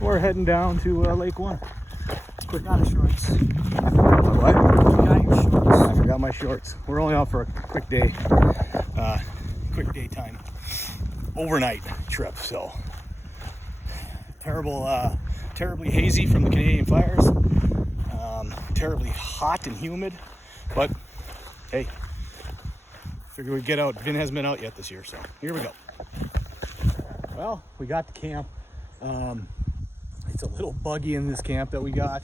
We're heading down to Lake One. Quick out of shorts. What? You got your shorts. I forgot my shorts. We're only out for a quick day. Quick daytime overnight trip. So terribly hazy from the Canadian fires. Terribly hot and humid. But hey, figure we'd get out. Vin hasn't been out yet this year, so here we go. Well, we got to camp. It's a little buggy in this camp that we got.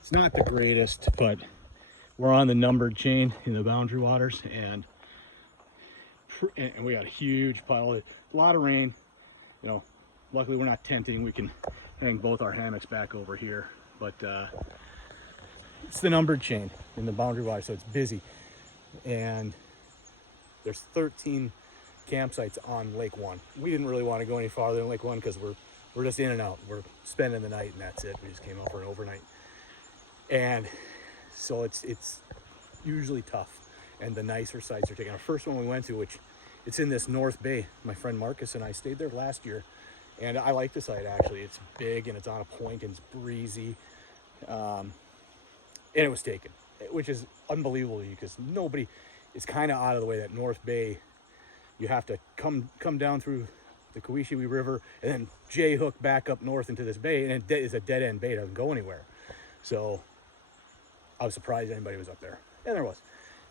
It's not the greatest, but we're on the numbered chain in the Boundary Waters, and we got a huge pile. A lot of rain. You know, luckily we're not tenting. We can hang both our hammocks back over here, but it's the numbered chain in the Boundary Waters, so it's busy. And there's 13 campsites on Lake One. We didn't really want to go any farther than Lake One because we're just in and out. We're spending the night and that's it. We just came out for an overnight. And so it's usually tough. And the nicer sites are taken. Our first one we went to, which it's in this North Bay. My friend Marcus and I stayed there last year. And I like the site actually. It's big and it's on a point and it's breezy. And it was taken, which is unbelievable because nobody, it's kind of out of the way. That North Bay, you have to come down through the Cowiche River and then J-hook back up north into this bay, and it is a dead end bay. It doesn't go anywhere. So I was surprised anybody was up there, and there was.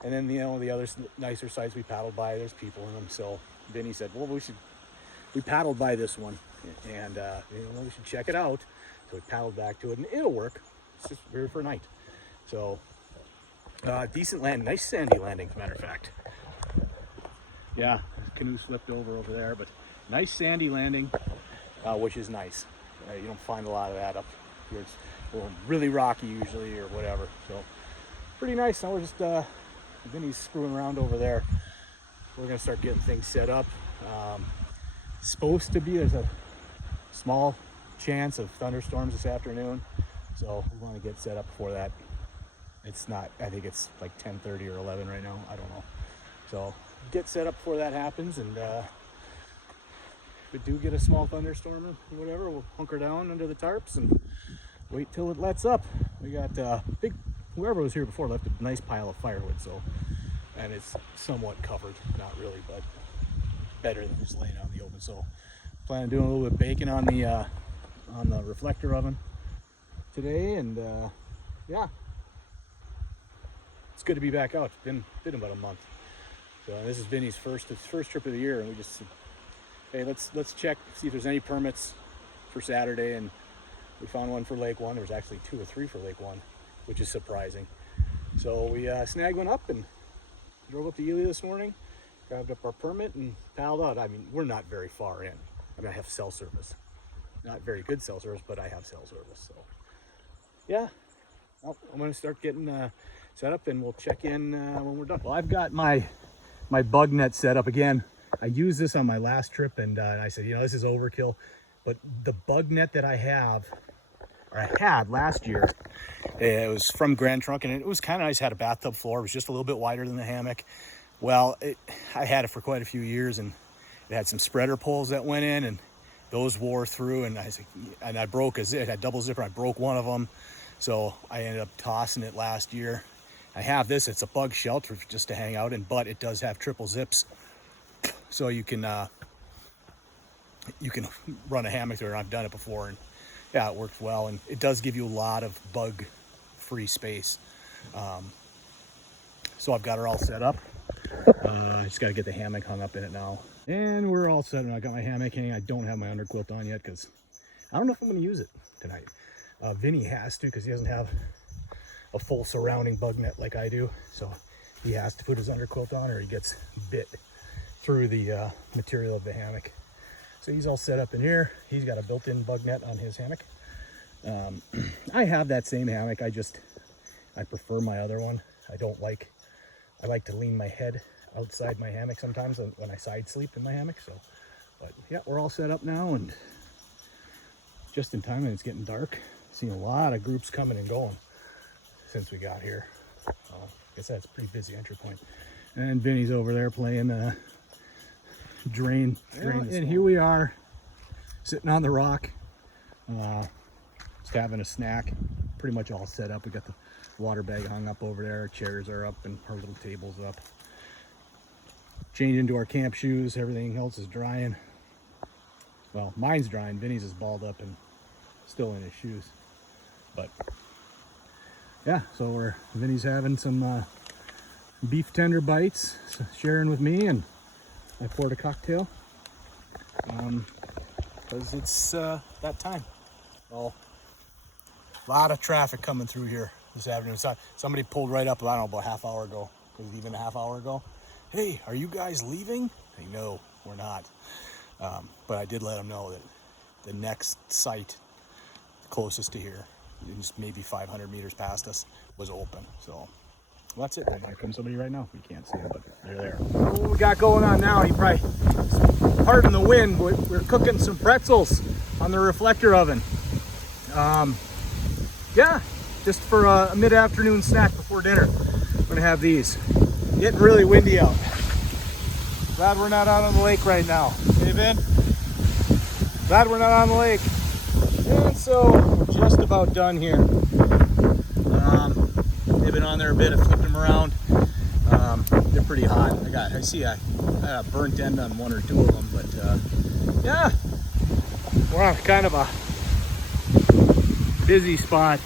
And then the other nicer sites we paddled by, there's people in them. So Vinny said, well, we paddled by this one, and we should check it out. So we paddled back to it, and it'll work. It's just weird for a night. So decent land, nice sandy landing, as a matter of fact. Yeah, canoe slipped over there, but nice sandy landing, which is nice. You don't find a lot of that up here. It's really rocky usually or whatever. So pretty nice. Now we're just Vinny's screwing around over there. We're gonna start getting things set up. Supposed to be, there's a small chance of thunderstorms this afternoon, so we want to get set up before that. It's not, I think it's like 10:30 or 11 right now, I don't know. So get set up before that happens, and if we do get a small thunderstorm or whatever, we'll hunker down under the tarps and wait till it lets up. We got whoever was here before left a nice pile of firewood, so, and it's somewhat covered, not really, but better than just laying out in the open. So plan on doing a little bit of baking on the reflector oven today, and yeah, it's good to be back out. It's been about a month. So this is Vinny's first trip of the year, and we just said, hey, let's check, see if there's any permits for Saturday, and we found one for Lake One. There was actually 2 or 3 for Lake One, which is surprising. So we snagged one up and drove up to Ely this morning, grabbed up our permit and paddled out. I mean, we're not very far in. I mean, I have cell service, not very good cell service, but I have cell service. So yeah, well, I'm gonna start getting set up, and we'll check in when we're done. Well, I've got my bug net set up again. I used this on my last trip, and I said, this is overkill. But the bug net that I had last year, it was from Grand Trunk, and it was kind of nice. It had a bathtub floor. It was just a little bit wider than the hammock. Well, I had it for quite a few years, and it had some spreader poles that went in, and those wore through, and I broke a zip. It had double zipper. I broke one of them, so I ended up tossing it last year. I have this. It's a bug shelter just to hang out in, but it does have triple zips, so you can run a hammock there. I've done it before, and yeah, it works well, and it does give you a lot of bug-free space. So I've got her all set up. I just got to get the hammock hung up in it now, and we're all set. And I got my hammock hanging. I don't have my underquilt on yet because I don't know if I'm going to use it tonight. Vinny has to, because he doesn't have a full surrounding bug net like I do, so he has to put his underquilt on or he gets bit through the material of the hammock. So he's all set up in here. He's got a built-in bug net on his hammock. I have that same hammock. I prefer my other one. I like to lean my head outside my hammock sometimes when I side sleep in my hammock. So, but yeah, we're all set up now, and just in time, and it's getting dark. Seen a lot of groups coming and going since we got here. Like I said, it's a pretty busy entry point. And Vinny's over there playing drain. And here we are sitting on the rock, just having a snack. Pretty much all set up. We got the water bag hung up over there. Our chairs are up and our little table's up. Changed into our camp shoes. Everything else is drying. Well, mine's drying. Vinny's is balled up and still in his shoes. But yeah, so Vinny's having some beef tender bites, sharing with me, and I poured a cocktail because it's that time. Well, a lot of traffic coming through here this afternoon. Somebody pulled right up, I don't know, about a half hour ago. Was it even a half hour ago? Hey, are you guys leaving? Hey, no, we're not. But I did let them know that the next site closest to here, just maybe 500 meters past us, was open. So well, that's it. Here comes somebody right now. We can't see them, but they're there. What we got going on now, you probably, pardon the wind, we're cooking some pretzels on the reflector oven. Yeah, just for a mid-afternoon snack before dinner. I'm gonna have these. Getting really windy out. Glad we're not out on the lake right now. Hey, Vin? Glad we're not on the lake. And so we're just about done here. They've been on there a bit. I flipped them around. They're pretty hot. I see I had a burnt end on one or two of them, but yeah, we're on kind of a busy spot.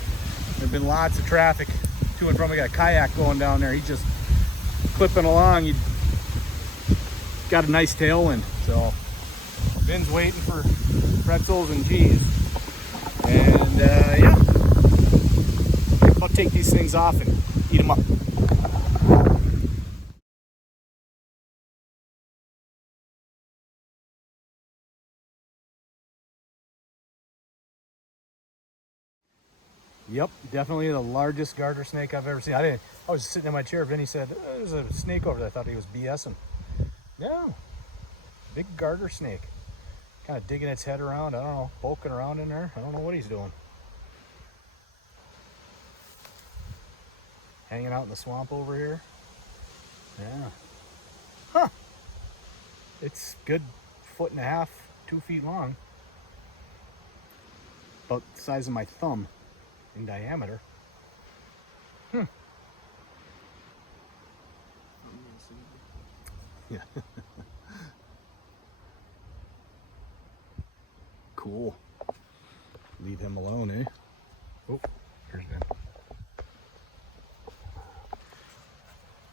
There've been lots of traffic to and from. We got a kayak going down there. He's just clipping along. He got a nice tailwind, so Vin's waiting for pretzels and cheese. And yeah, I'll take these things off and eat them up. Yep, definitely the largest garter snake I've ever seen. I was sitting in my chair. Vinny said, "There's a snake over there." I thought he was BSing. No, big garter snake. Kind of digging its head around. I don't know, poking around in there. I don't know what he's doing. Hanging out in the swamp over here. Yeah. Huh. It's good 1.5 feet, 2 feet long. About the size of my thumb in diameter. Yeah. Cool. Leave him alone, eh? Oh, here's Ben.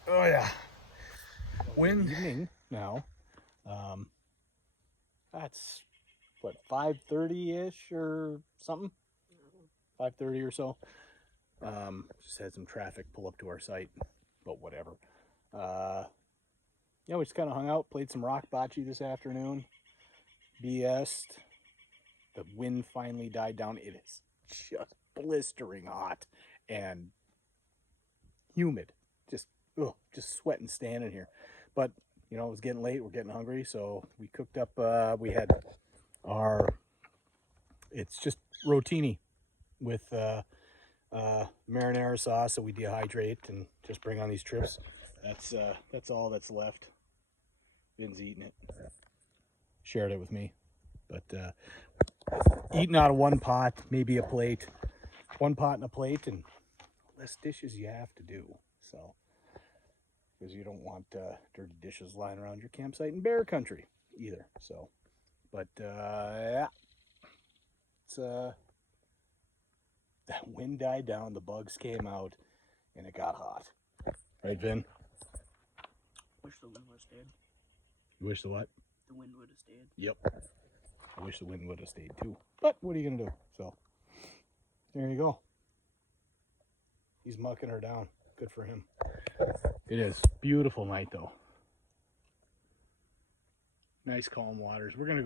Oh yeah. Wind evening now. That's what, 5:30-ish or something? 5:30 or so. Just had some traffic pull up to our site, but whatever. Yeah, we just kind of hung out, played some rock bocce this afternoon. BS'd. The wind finally died down. It is just blistering hot and humid. Just sweating standing here. But you know, it was getting late. We're getting hungry, so we cooked up. We had it's just rotini with marinara sauce that we dehydrate and just bring on these trips. That's all that's left. Vin's eating it. Shared it with me, but eating out of one pot, maybe a plate, one pot and a plate, and less dishes you have to do. So, because you don't want dirty dishes lying around your campsite in bear country either. So, but yeah, it's that wind died down, the bugs came out, and it got hot. Right, Vin? Wish the wind would have stayed. You wish the what? The wind would have stayed. Yep. I wish the wind would have stayed too. But what are you gonna do? So there you go. He's mucking her down. Good for him. It is beautiful night though. Nice calm waters. We're gonna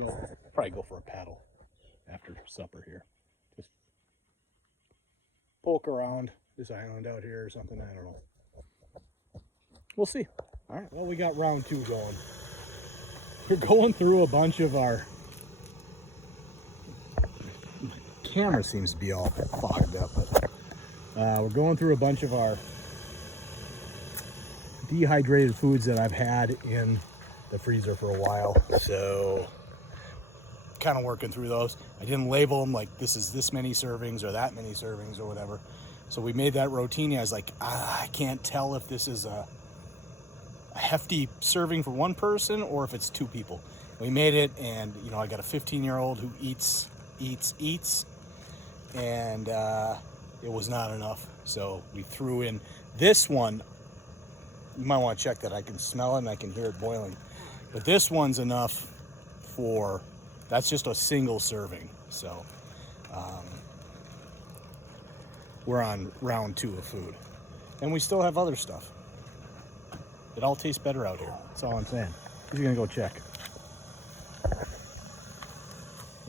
probably go for a paddle after supper here. Just poke around this island out here or something. I don't know. We'll see. All right. Well, we got round 2 going. We're going through a bunch of our. My camera seems to be all fogged up, but we're going through a bunch of our dehydrated foods that I've had in the freezer for a while. So kind of working through those. I didn't label them like this is this many servings or that many servings or whatever. So we made that rotini. I was like, I can't tell if this is a hefty serving for one person or if it's two people. We made it, and you know, I got a 15-year-old who eats, and it was not enough. So we threw in this one. You might want to check that. I can smell it and I can hear it boiling. But this one's enough for, that's just a single serving. So we're on round 2 of food. And we still have other stuff. It all tastes better out here. That's all I'm saying. Who's gonna go check?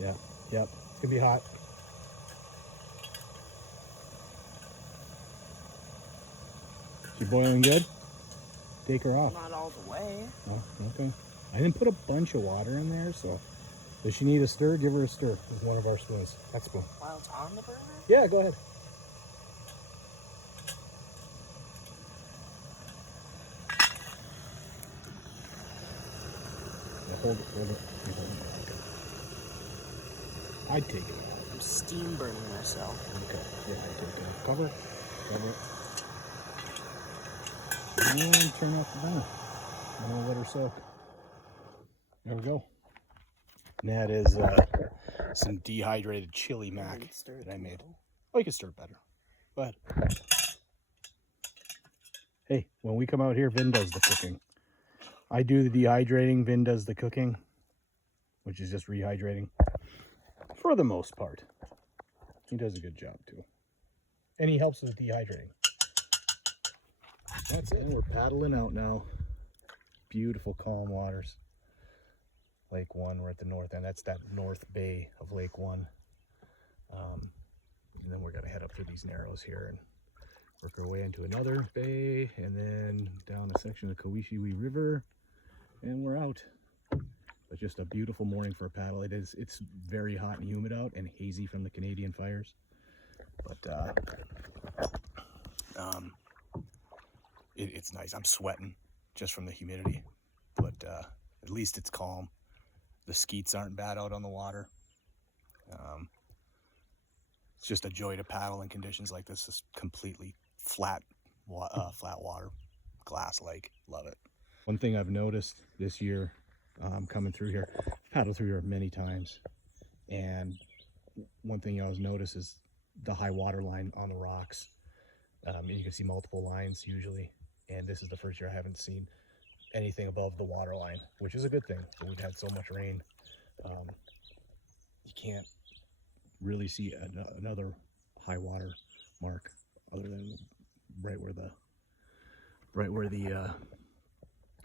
Yep. It's gonna be hot. She boiling good? Take her off. Not all the way. Oh, okay. I didn't put a bunch of water in there, so does she need a stir? Give her a stir with one of our spoons. That spoon. While it's on the burner? Yeah, go ahead. Yeah, hold it. I'd take it off. I'm steam burning myself. Okay. Yeah, I'd take it off. Cover it. And turn off the burner. And we'll let her soak. There we go. And that is some dehydrated chili mac that I made. Oh, you can stir it better. Go ahead. Hey, when we come out here, Vin does the cooking. I do the dehydrating, Vin does the cooking, which is just rehydrating. For the most part. He does a good job too. And he helps with dehydrating. That's it. And we're paddling out now. Beautiful calm waters. Lake One, we're at the north end. That's that north bay of Lake One. And then we're gonna head up through these narrows here and work our way into another bay and then down a section of Kawishii River, and we're out. But just a beautiful morning for a paddle. It's very hot and humid out and hazy from the Canadian fires. But it's nice. I'm sweating just from the humidity, but at least it's calm. The skeets aren't bad out on the water. It's just a joy to paddle in conditions like this. It's completely flat water, glass lake. Love it. One thing I've noticed this year, coming through here, I've paddled through here many times, and one thing you always notice is the high water line on the rocks. You can see multiple lines usually, and this is the first year I haven't seen anything above the water line, which is a good thing. But we've had so much rain, you can't really see another high water mark other than right where the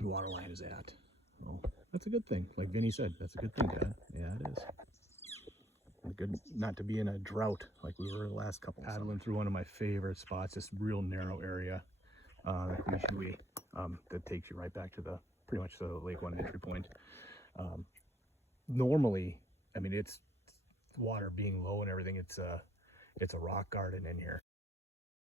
water line is at. Well, that's a good thing. Like Vinny said, that's a good thing, Dad. Yeah, it is. Good not to be in a drought like we were the last couple. Paddling through one of my favorite spots, this real narrow area that takes you right back to the pretty much the Lake One entry point. Normally, I mean, it's water being low and everything. It's a rock garden in here.